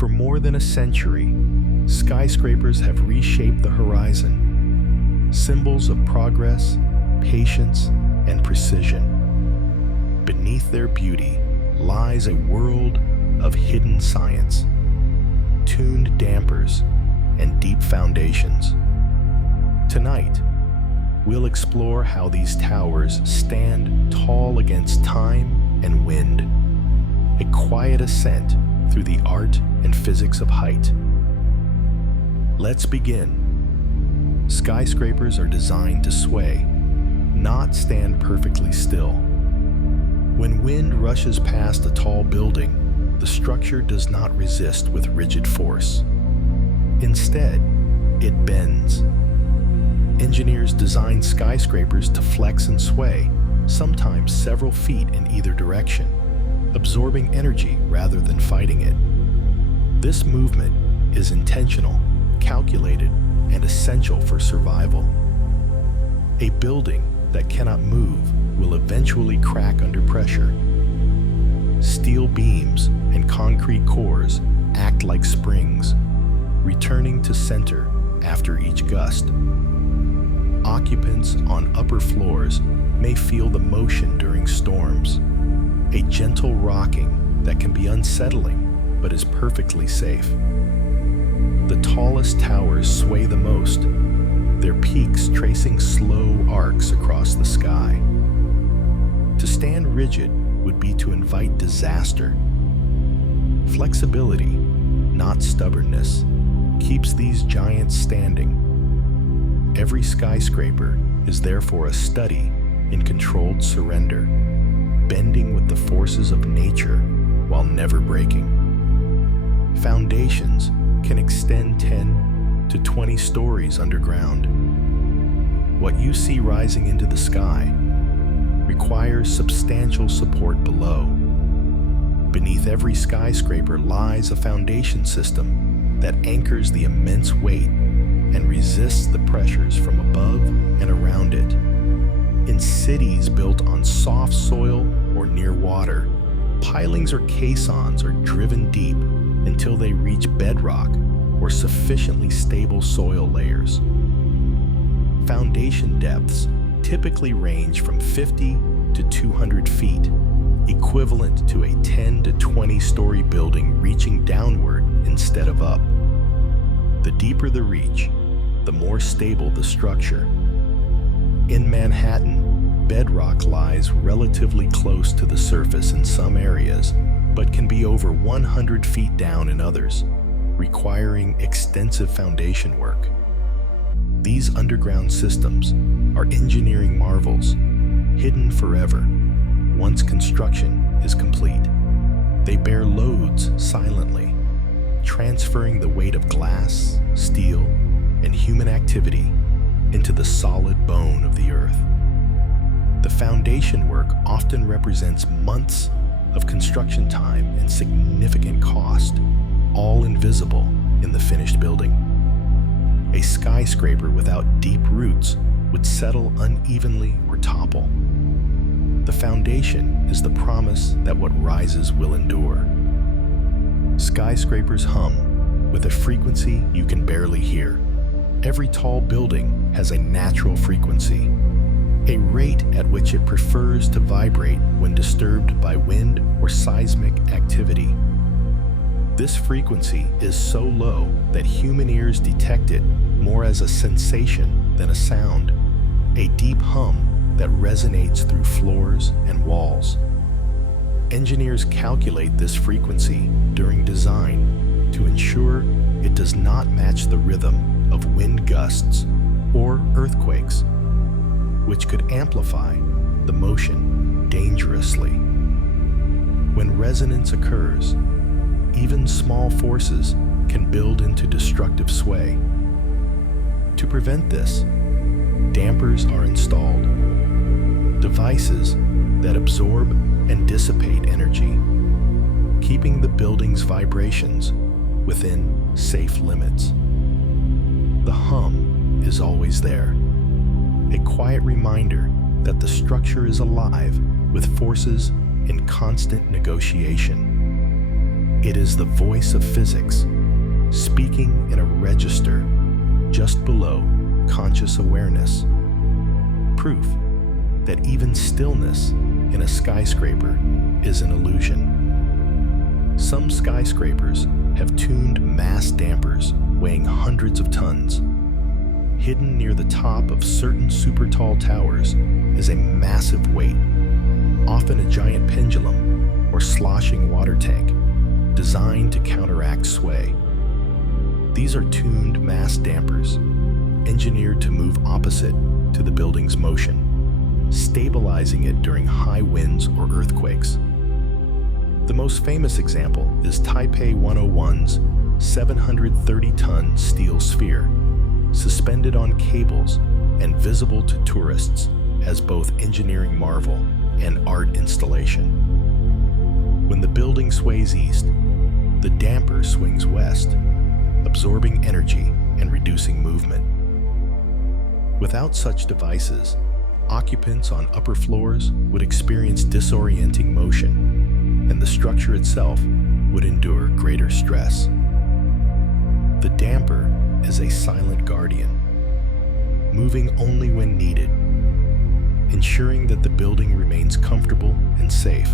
For more than a century, skyscrapers have reshaped the horizon, symbols of progress, patience, and precision. Beneath their beauty lies a world of hidden science, tuned dampers, and deep foundations. Tonight, we'll explore how these towers stand tall against time and wind, a quiet ascent through the art and physics of height. Let's begin. Skyscrapers are designed to sway, not stand perfectly still. When wind rushes past a tall building, the structure does not resist with rigid force. Instead, it bends. Engineers design skyscrapers to flex and sway, sometimes several feet in either direction, absorbing energy rather than fighting it. This movement is intentional, calculated, and essential for survival. A building that cannot move will eventually crack under pressure. Steel beams and concrete cores act like springs, returning to center after each gust. Occupants on upper floors may feel the motion during storms, a gentle rocking that can be unsettling but is perfectly safe. The tallest towers sway the most, their peaks tracing slow arcs across the sky. To stand rigid would be to invite disaster. Flexibility, not stubbornness, keeps these giants standing. Every skyscraper is therefore a study in controlled surrender, bending with the forces of nature while never breaking. Foundations can extend 10 to 20 stories underground. What you see rising into the sky requires substantial support below. Beneath every skyscraper lies a foundation system that anchors the immense weight and resists the pressures from above and around it. In cities built on soft soil or near water, pilings or caissons are driven deep until they reach bedrock or sufficiently stable soil layers. Foundation depths typically range from 50 to 200 feet, equivalent to a 10 to 20-story building reaching downward instead of up. The deeper the reach, the more stable the structure. In Manhattan, bedrock lies relatively close to the surface in some areas, but can be over 100 feet down in others, requiring extensive foundation work. These underground systems are engineering marvels, hidden forever, once construction is complete. They bear loads silently, transferring the weight of glass, steel, and human activity into the solid bone of the earth. The foundation work often represents months of construction time and significant cost, all invisible in the finished building. A skyscraper without deep roots would settle unevenly or topple. The foundation is the promise that what rises will endure. Skyscrapers hum with a frequency you can barely hear. Every tall building has a natural frequency, a rate at which it prefers to vibrate when disturbed by wind or seismic activity. This frequency is so low that human ears detect it more as a sensation than a sound, a deep hum that resonates through floors and walls. Engineers calculate this frequency during design to ensure it does not match the rhythm of wind gusts or earthquakes, which could amplify the motion dangerously. When resonance occurs, even small forces can build into destructive sway. To prevent this, dampers are installed, devices that absorb and dissipate energy, keeping the building's vibrations within safe limits. The hum is always there, a quiet reminder that the structure is alive with forces in constant negotiation. It is the voice of physics, speaking in a register just below conscious awareness. Proof that even stillness in a skyscraper is an illusion. Some skyscrapers have tuned mass dampers weighing hundreds of tons. Hidden near the top of certain super tall towers is a massive weight, often a giant pendulum or sloshing water tank, designed to counteract sway. These are tuned mass dampers, engineered to move opposite to the building's motion, stabilizing it during high winds or earthquakes. The most famous example is Taipei 101's 730-ton steel sphere, suspended on cables and visible to tourists as both engineering marvel and art installation. When the building sways east, the damper swings west, absorbing energy and reducing movement. Without such devices, occupants on upper floors would experience disorienting motion, and the structure itself would endure greater stress. The damper is a silent guardian, moving only when needed, ensuring that the building remains comfortable and safe.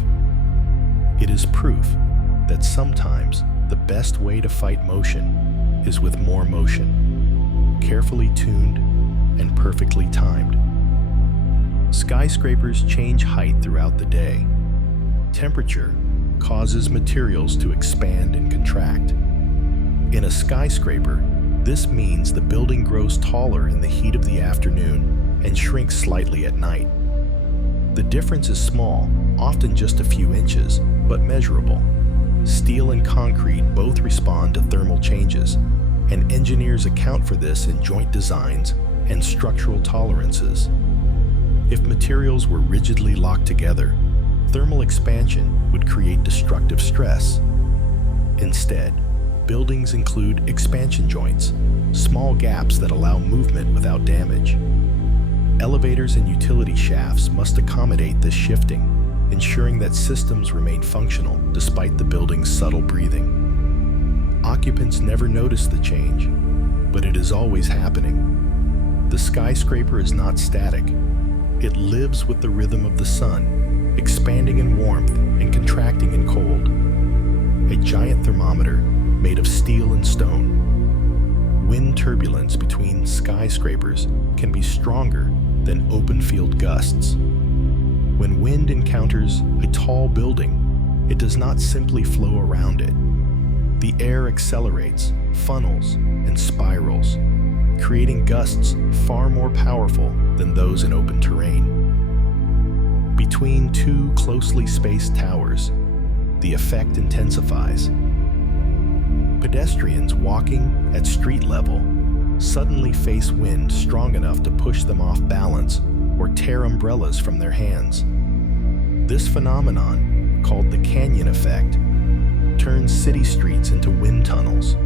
It is proof that sometimes the best way to fight motion is with more motion, carefully tuned and perfectly timed. Skyscrapers change height throughout the day. Temperature causes materials to expand and contract. In a skyscraper, this means the building grows taller in the heat of the afternoon and shrinks slightly at night. The difference is small, often just a few inches, but measurable. Steel and concrete both respond to thermal changes, and engineers account for this in joint designs and structural tolerances. If materials were rigidly locked together, thermal expansion would create destructive stress. Instead, buildings include expansion joints, small gaps that allow movement without damage. Elevators and utility shafts must accommodate this shifting, ensuring that systems remain functional despite the building's subtle breathing. Occupants never notice the change, but it is always happening. The skyscraper is not static. It lives with the rhythm of the sun, expanding in warmth and contracting in cold. A giant thermometer made of steel and stone. Wind turbulence between skyscrapers can be stronger than open field gusts. When wind encounters a tall building, it does not simply flow around it. The air accelerates, funnels, and spirals, creating gusts far more powerful than those in open terrain. Between two closely spaced towers, the effect intensifies. Pedestrians walking at street level suddenly face wind strong enough to push them off balance or tear umbrellas from their hands. This phenomenon, called the canyon effect, turns city streets into wind tunnels.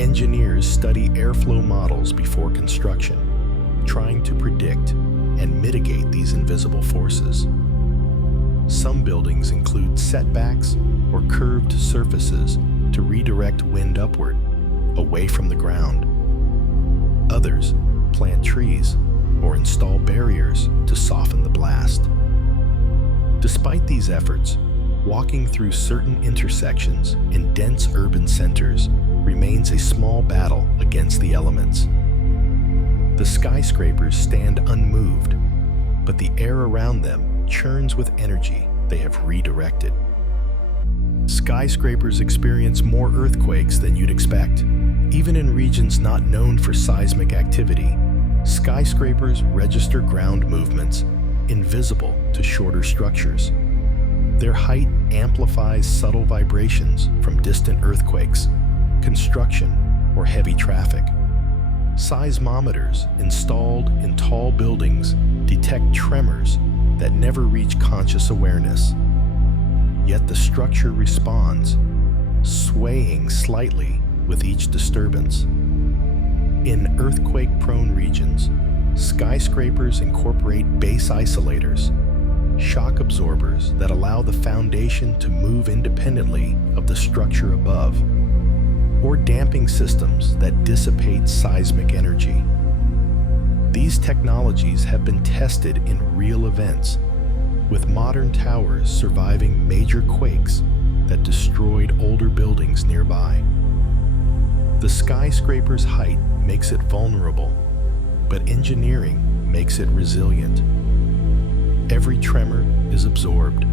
Engineers study airflow models before construction, trying to predict and mitigate these invisible forces. Some buildings include setbacks or curved surfaces to redirect wind upward, away from the ground. Others plant trees or install barriers to soften the blast. Despite these efforts, walking through certain intersections in dense urban centers remains a small battle against the elements. The skyscrapers stand unmoved, but the air around them churns with energy they have redirected. Skyscrapers experience more earthquakes than you'd expect. Even in regions not known for seismic activity, skyscrapers register ground movements invisible to shorter structures. Their height amplifies subtle vibrations from distant earthquakes, construction, or heavy traffic. Seismometers installed in tall buildings detect tremors that never reach conscious awareness. Yet the structure responds, swaying slightly with each disturbance. In earthquake-prone regions, skyscrapers incorporate base isolators, shock absorbers that allow the foundation to move independently of the structure above, or damping systems that dissipate seismic energy. These technologies have been tested in real events, with modern towers surviving major quakes that destroyed older buildings nearby. The skyscraper's height makes it vulnerable, but engineering makes it resilient. Every tremor is absorbed,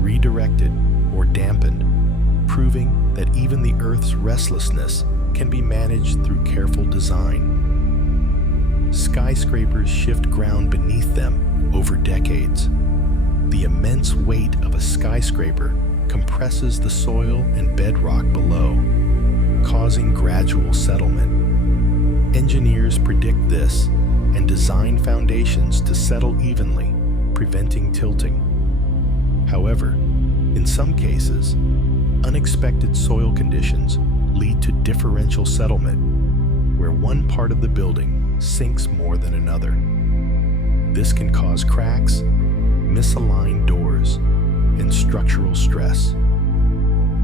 redirected, or dampened, proving that even the Earth's restlessness can be managed through careful design. Skyscrapers shift ground beneath them over decades. The immense weight of a skyscraper compresses the soil and bedrock below, causing gradual settlement. Engineers predict this and design foundations to settle evenly, preventing tilting. However, in some cases, unexpected soil conditions lead to differential settlement, where one part of the building sinks more than another. This can cause cracks, misaligned doors, and structural stress.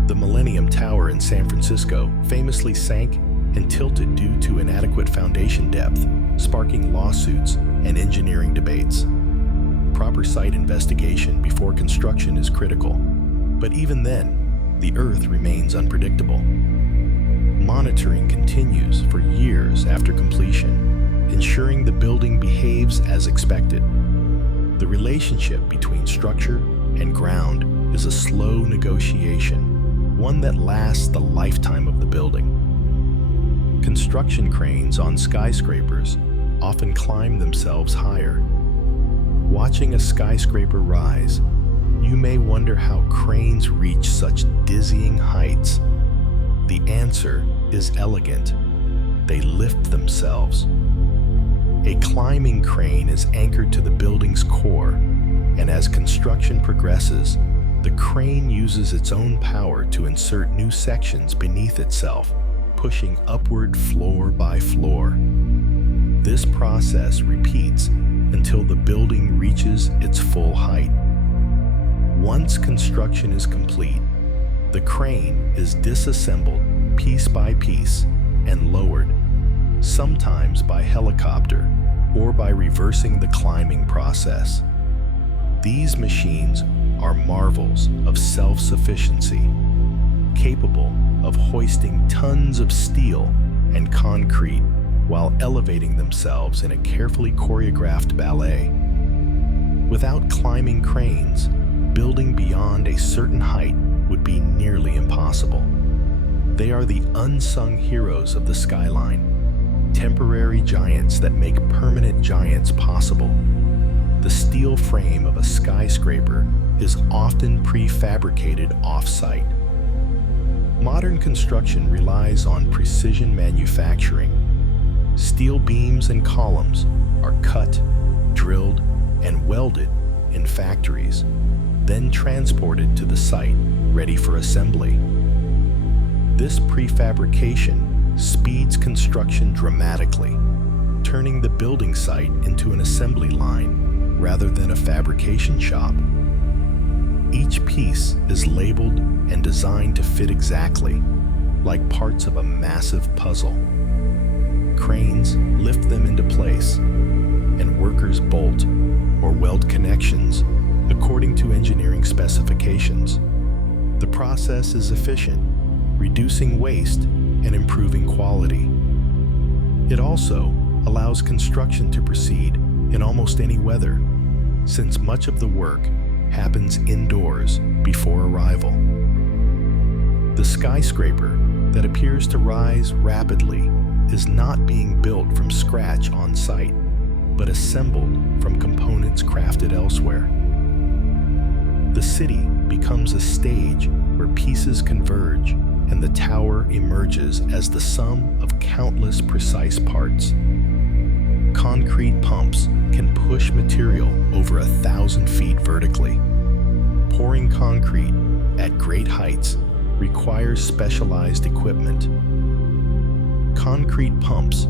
The Millennium Tower in San Francisco famously sank and tilted due to inadequate foundation depth, sparking lawsuits and engineering debates. Proper site investigation before construction is critical, but even then, the Earth remains unpredictable. Monitoring continues for years after completion, ensuring the building behaves as expected. The relationship between structure and ground is a slow negotiation, one that lasts the lifetime of the building. Construction cranes on skyscrapers often climb themselves higher. Watching a skyscraper rise, you may wonder how cranes reach such dizzying heights. The answer is elegant. They lift themselves. A climbing crane is anchored to the building's core, and as construction progresses, the crane uses its own power to insert new sections beneath itself, pushing upward floor by floor. This process repeats until the building reaches its full height. Once construction is complete, the crane is disassembled piece by piece and lowered, sometimes by helicopter or by reversing the climbing process. These machines are marvels of self-sufficiency, capable of hoisting tons of steel and concrete while elevating themselves in a carefully choreographed ballet. Without climbing cranes, building beyond a certain height would be nearly impossible. They are the unsung heroes of the skyline, temporary giants that make permanent giants possible. The steel frame of a skyscraper is often prefabricated off-site. Modern construction relies on precision manufacturing. Steel beams and columns are cut, drilled, and welded in factories, then transported to the site, ready for assembly. This prefabrication speeds construction dramatically, turning the building site into an assembly line rather than a fabrication shop. Each piece is labeled and designed to fit exactly, like parts of a massive puzzle. Cranes lift them into place, and workers bolt or weld connections according to engineering specifications. The process is efficient, reducing waste and improving quality. It also allows construction to proceed in almost any weather, since much of the work happens indoors before arrival. The skyscraper that appears to rise rapidly is not being built from scratch on site, but assembled from components crafted elsewhere. The city becomes a stage where pieces converge and the tower emerges as the sum of countless precise parts. Concrete pumps can push material over 1,000 feet vertically. Pouring concrete at great heights requires specialized equipment. Concrete pumps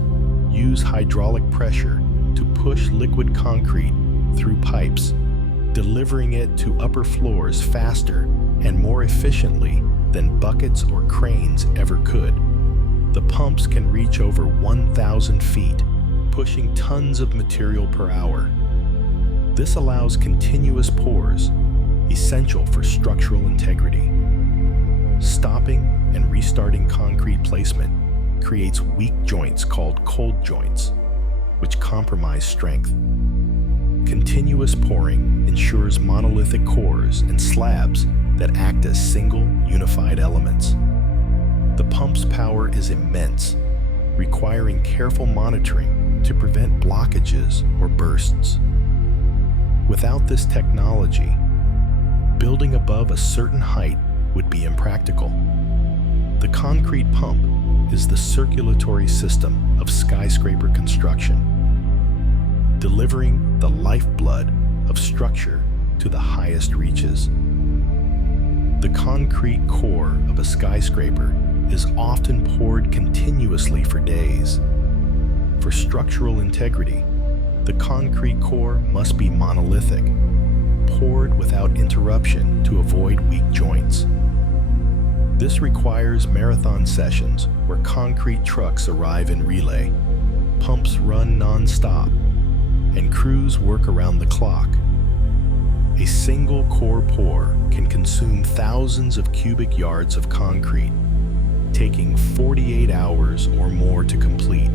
use hydraulic pressure to push liquid concrete through pipes, delivering it to upper floors faster and more efficiently than buckets or cranes ever could. The pumps can reach over 1,000 feet, pushing tons of material per hour. This allows continuous pours, essential for structural integrity. Stopping and restarting concrete placement creates weak joints called cold joints, which compromise strength. Continuous pouring ensures monolithic cores and slabs that act as single, unified elements. The pump's power is immense, requiring careful monitoring to prevent blockages or bursts. Without this technology, building above a certain height would be impractical. The concrete pump is the circulatory system of skyscraper construction, delivering the lifeblood of structure to the highest reaches. The concrete core of a skyscraper is often poured continuously for days. For structural integrity, the concrete core must be monolithic, poured without interruption to avoid weak joints. This requires marathon sessions where concrete trucks arrive in relay, pumps run non-stop, and crews work around the clock. A single core pour can consume thousands of cubic yards of concrete, taking 48 hours or more to complete.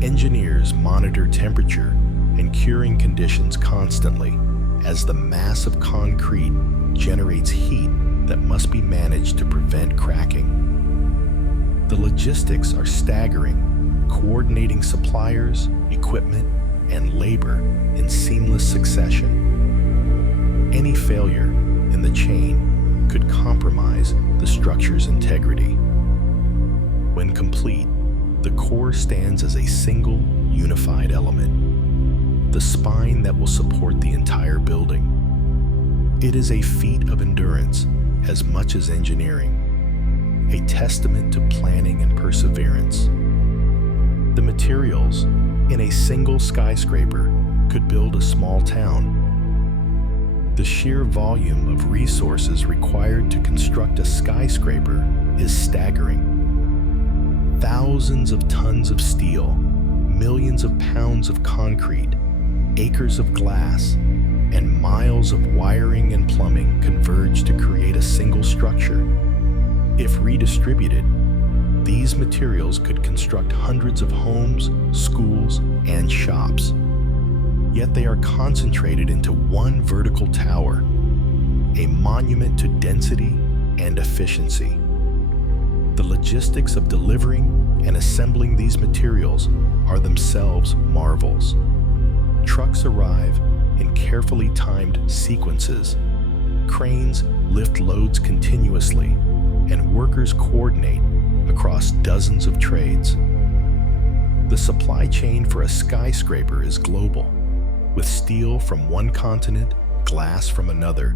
Engineers monitor temperature and curing conditions constantly as the mass of concrete generates heat that must be managed to prevent cracking. The logistics are staggering, coordinating suppliers, equipment, and labor in seamless succession. Any failure in the chain could compromise the structure's integrity. When complete, the core stands as a single, unified element, the spine that will support the entire building. It is a feat of endurance as much as engineering, a testament to planning and perseverance. The materials in a single skyscraper could build a small town. The sheer volume of resources required to construct a skyscraper is staggering. Thousands of tons of steel, millions of pounds of concrete, acres of glass, and miles of wiring and plumbing converge to create a single structure. If redistributed, these materials could construct hundreds of homes, schools, and shops. Yet they are concentrated into one vertical tower, a monument to density and efficiency. The logistics of delivering and assembling these materials are themselves marvels. Trucks arrive in carefully timed sequences. Cranes lift loads continuously, and workers coordinate across dozens of trades. The supply chain for a skyscraper is global, with steel from one continent, glass from another,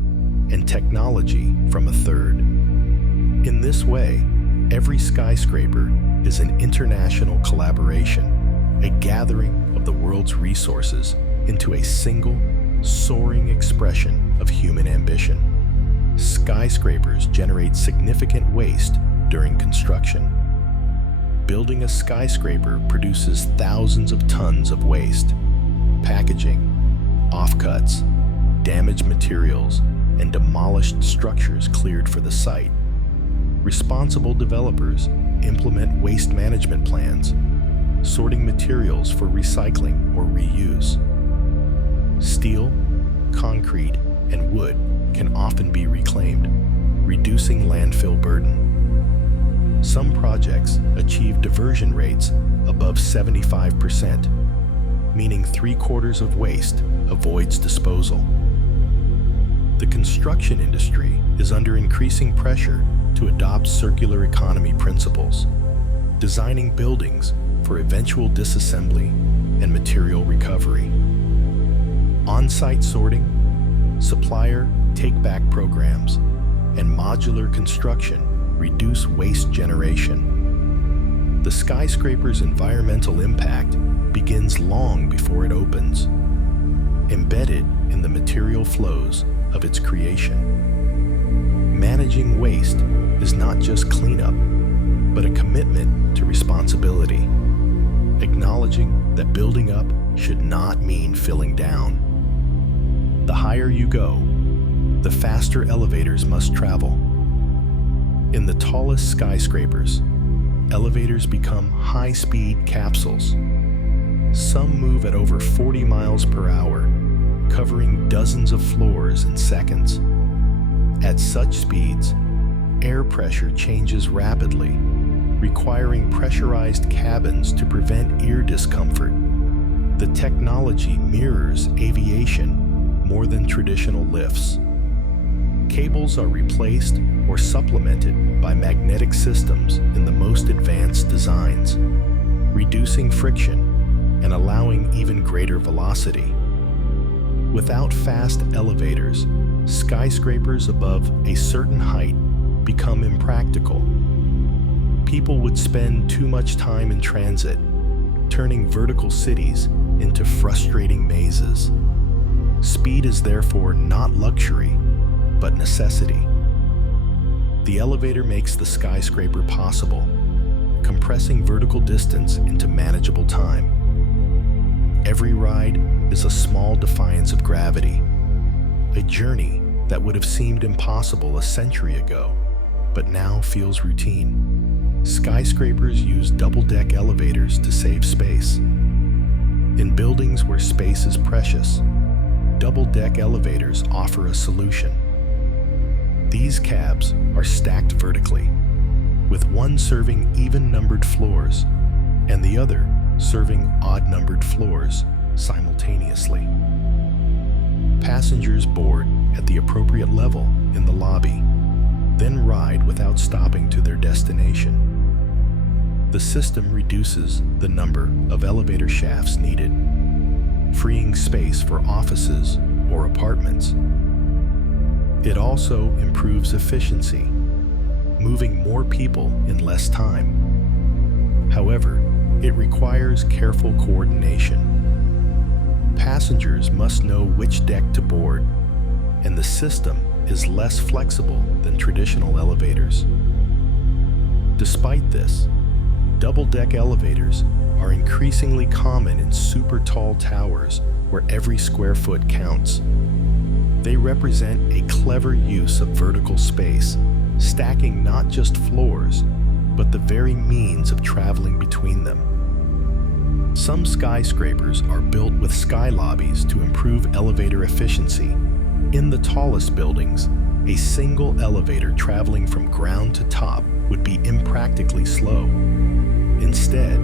and technology from a third. In this way, every skyscraper is an international collaboration, a gathering of the world's resources into a single, soaring expression of human ambition. Skyscrapers generate significant waste during construction. Building a skyscraper produces thousands of tons of waste. Packaging, offcuts, damaged materials, and demolished structures cleared for the site. Responsible developers implement waste management plans, sorting materials for recycling or reuse. Steel, concrete, and wood can often be reclaimed, reducing landfill burden. Some projects achieve diversion rates above 75%, meaning 3/4 of waste avoids disposal. The construction industry is under increasing pressure to adopt circular economy principles, designing buildings for eventual disassembly and material recovery. On-site sorting, supplier take-back programs, and modular construction reduce waste generation. The skyscraper's environmental impact begins long before it opens. embedded in the material flows of its creation. Managing waste is not just cleanup, but a commitment to responsibility, acknowledging that building up should not mean filling down. The higher you go, the faster elevators must travel. In the tallest skyscrapers, elevators become high-speed capsules. Some move at over 40 miles per hour, covering dozens of floors in seconds. At such speeds, air pressure changes rapidly, requiring pressurized cabins to prevent ear discomfort. The technology mirrors aviation more than traditional lifts. Cables are replaced or supplemented by magnetic systems in the most advanced designs, reducing friction and allowing even greater velocity. Without fast elevators, skyscrapers above a certain height become impractical. People would spend too much time in transit, turning vertical cities into frustrating mazes. Speed is therefore not luxury, but necessity. The elevator makes the skyscraper possible, compressing vertical distance into manageable time. Every ride is a small defiance of gravity, a journey that would have seemed impossible a century ago, but now feels routine. Skyscrapers use double-deck elevators to save space. In buildings where space is precious, double-deck elevators offer a solution. These cabs are stacked vertically, with one serving even-numbered floors and the other serving odd-numbered floors simultaneously. Passengers board at the appropriate level in the lobby, then ride without stopping to their destination. The system reduces the number of elevator shafts needed, freeing space for offices or apartments. It also improves efficiency, moving more people in less time. However, it requires careful coordination. Passengers must know which deck to board, and the system is less flexible than traditional elevators. Despite this, double-deck elevators are increasingly common in super tall towers where every square foot counts. They represent a clever use of vertical space, stacking not just floors, but the very means of traveling between them. Some skyscrapers are built with sky lobbies to improve elevator efficiency. In the tallest buildings, a single elevator traveling from ground to top would be impractically slow. Instead,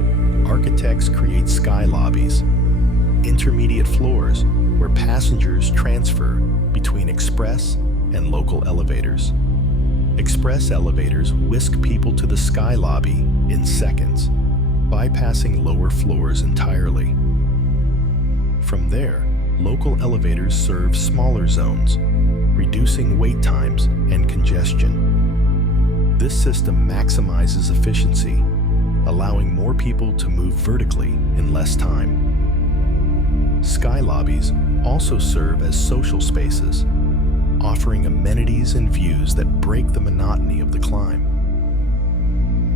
architects create sky lobbies, intermediate floors where passengers transfer between express and local elevators. Express elevators whisk people to the sky lobby in seconds, bypassing lower floors entirely. From there, local elevators serve smaller zones, reducing wait times and congestion. This system maximizes efficiency, allowing more people to move vertically in less time. Sky lobbies also serve as social spaces, offering amenities and views that break the monotony of the climb.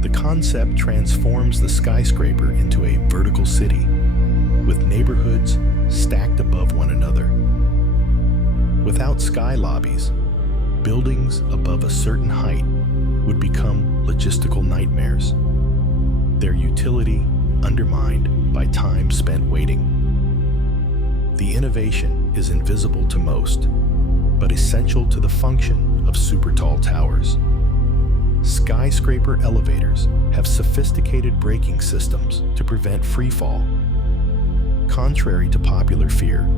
The concept transforms the skyscraper into a vertical city, with neighborhoods stacked above one another. Without sky lobbies, buildings above a certain height would become logistical nightmares, their utility undermined by time spent waiting. The innovation is invisible to most, but essential to the function of super tall towers. Skyscraper elevators have sophisticated braking systems to prevent free fall. Contrary to popular fear,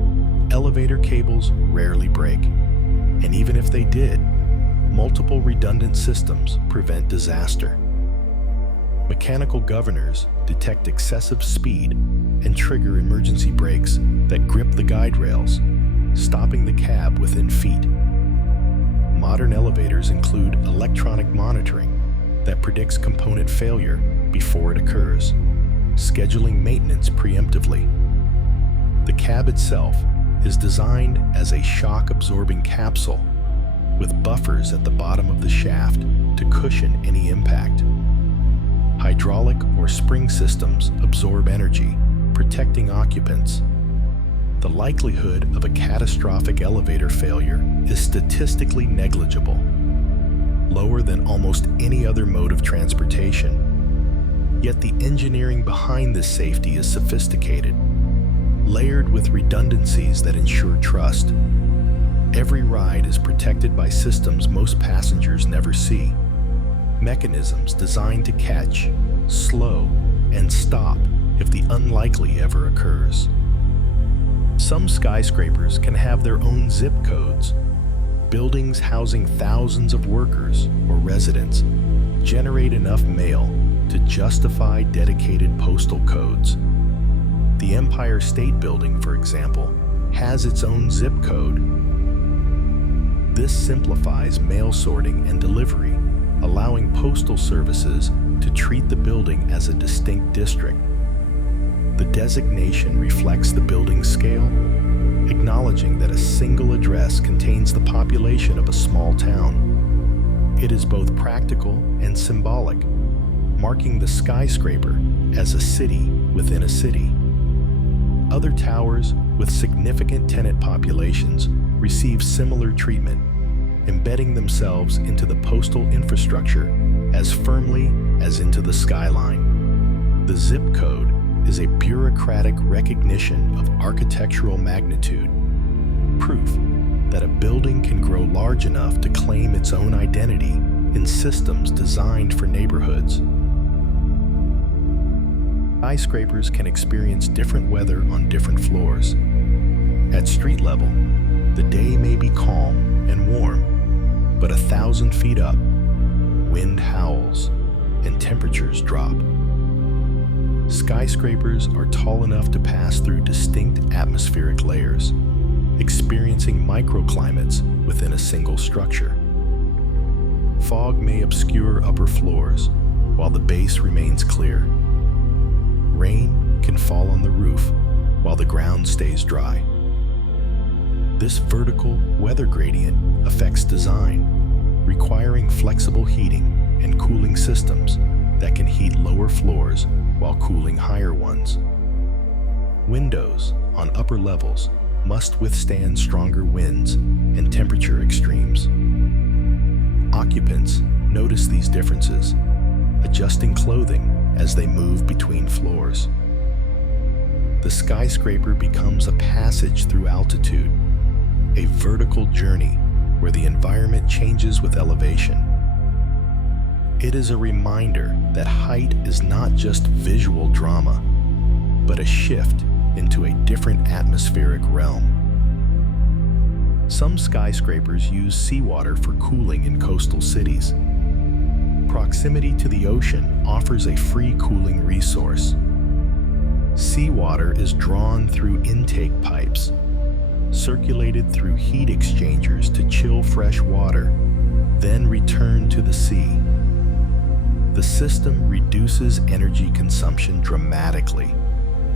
elevator cables rarely break, and even if they did, multiple redundant systems prevent disaster. Mechanical governors detect excessive speed and trigger emergency brakes that grip the guide rails, stopping the cab within feet. Modern elevators include electronic monitoring that predicts component failure before it occurs, scheduling maintenance preemptively. The cab itself is designed as a shock-absorbing capsule with buffers at the bottom of the shaft to cushion any impact. Hydraulic or spring systems absorb energy, protecting occupants. The likelihood of a catastrophic elevator failure is statistically negligible, lower than almost any other mode of transportation. Yet the engineering behind this safety is sophisticated, layered with redundancies that ensure trust. Every ride is protected by systems most passengers never see. Mechanisms designed to catch, slow, and stop if the unlikely ever occurs. Some skyscrapers can have their own zip codes. Buildings housing thousands of workers or residents generate enough mail to justify dedicated postal codes. The Empire State Building, for example, has its own zip code. This simplifies mail sorting and delivery, allowing postal services to treat the building as a distinct district. The designation reflects the building's scale, acknowledging that a single address contains the population of a small town. It is both practical and symbolic, marking the skyscraper as a city within a city. Other towers with significant tenant populations receive similar treatment, embedding themselves into the postal infrastructure as firmly as into the skyline. The zip code is a bureaucratic recognition of architectural magnitude, proof that a building can grow large enough to claim its own identity in systems designed for neighborhoods. Skyscrapers can experience different weather on different floors. At street level, the day may be calm and warm, but 1,000 feet up, wind howls and temperatures drop. Skyscrapers are tall enough to pass through distinct atmospheric layers, experiencing microclimates within a single structure. Fog may obscure upper floors, while the base remains clear. Rain can fall on the roof, while the ground stays dry. This vertical weather gradient affects design, requiring flexible heating and cooling systems that can heat lower floors while cooling higher ones. Windows on upper levels must withstand stronger winds and temperature extremes. Occupants notice these differences, adjusting clothing as they move between floors. The skyscraper becomes a passage through altitude, a vertical journey where the environment changes with elevation. It is a reminder that height is not just visual drama, but a shift into a different atmospheric realm. Some skyscrapers use seawater for cooling in coastal cities. Proximity to the ocean offers a free cooling resource. Seawater is drawn through intake pipes, circulated through heat exchangers to chill fresh water, then returned to the sea. The system reduces energy consumption dramatically,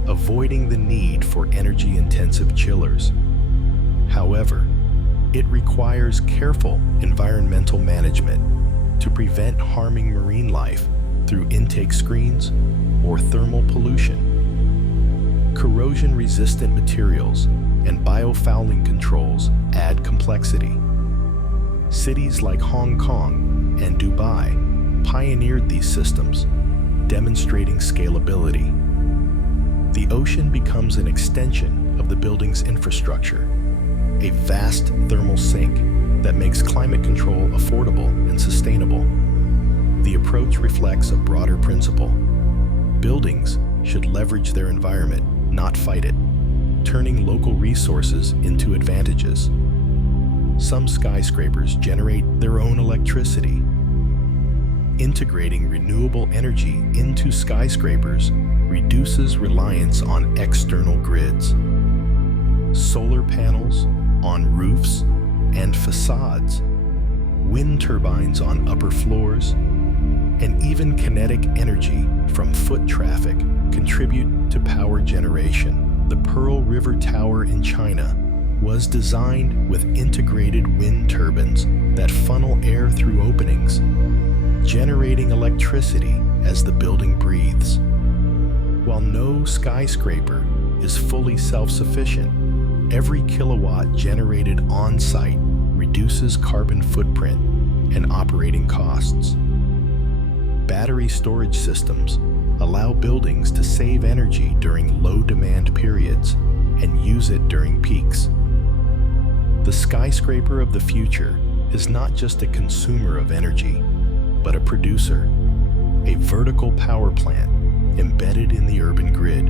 avoiding the need for energy-intensive chillers. However, it requires careful environmental management to prevent harming marine life through intake screens or thermal pollution. Corrosion-resistant materials and biofouling controls add complexity. Cities like Hong Kong and Dubai pioneered these systems, demonstrating scalability. The ocean becomes an extension of the building's infrastructure, a vast thermal sink that makes climate control affordable and sustainable. The approach reflects a broader principle. Buildings should leverage their environment, not fight it, turning local resources into advantages. Some skyscrapers generate their own electricity. Integrating renewable energy into skyscrapers reduces reliance on external grids. Solar panels on roofs and facades, wind turbines on upper floors, and even kinetic energy from foot traffic contribute to power generation. The Pearl River Tower in China was designed with integrated wind turbines that funnel air through openings, generating electricity as the building breathes. While no skyscraper is fully self-sufficient, every kilowatt generated on-site reduces carbon footprint and operating costs. Battery storage systems allow buildings to save energy during low-demand periods and use it during peaks. The skyscraper of the future is not just a consumer of energy, but a producer, a vertical power plant embedded in the urban grid.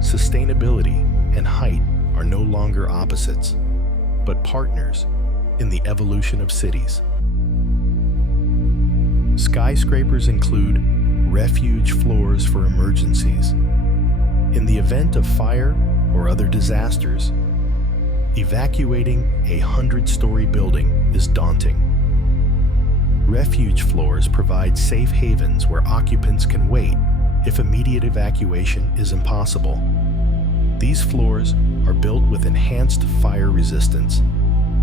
Sustainability and height are no longer opposites, but partners in the evolution of cities. Skyscrapers include refuge floors for emergencies. In the event of fire or other disasters, evacuating a 100-story building is daunting. Refuge floors provide safe havens where occupants can wait if immediate evacuation is impossible. These floors are built with enhanced fire resistance,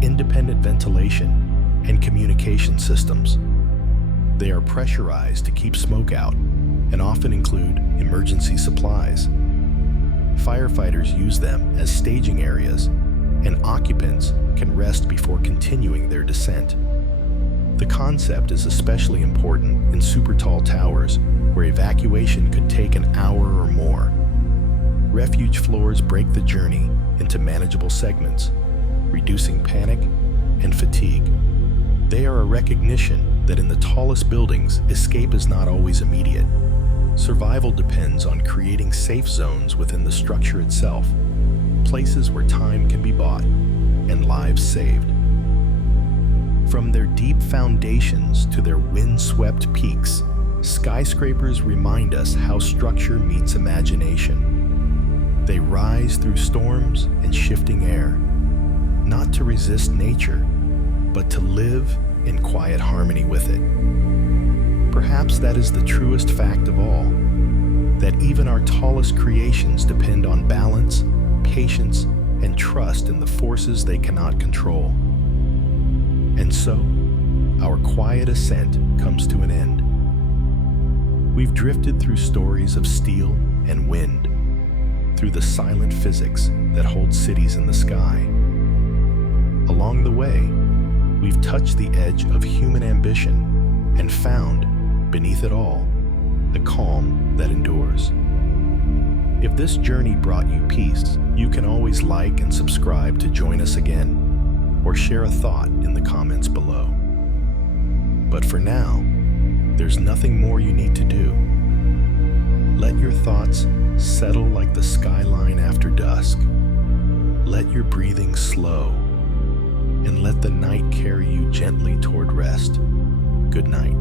independent ventilation, and communication systems. They are pressurized to keep smoke out and often include emergency supplies. Firefighters use them as staging areas, and occupants can rest before continuing their descent. The concept is especially important in super tall towers where evacuation could take an hour or more. Refuge floors break the journey into manageable segments, reducing panic and fatigue. They are a recognition that in the tallest buildings, escape is not always immediate. Survival depends on creating safe zones within the structure itself, places where time can be bought and lives saved. From their deep foundations to their wind-swept peaks, skyscrapers remind us how structure meets imagination. They rise through storms and shifting air, not to resist nature, but to live in quiet harmony with it. Perhaps that is the truest fact of all, that even our tallest creations depend on balance, patience, and trust in the forces they cannot control. And so, our quiet ascent comes to an end. We've drifted through stories of steel and wind, through the silent physics that hold cities in the sky. Along the way, we've touched the edge of human ambition and found, beneath it all, a calm that endures. If this journey brought you peace, you can always like and subscribe to join us again, or share a thought in the comments below. But for now, there's nothing more you need to do. Let your thoughts settle like the skyline after dusk. Let your breathing slow, and let the night carry you gently toward rest. Good night.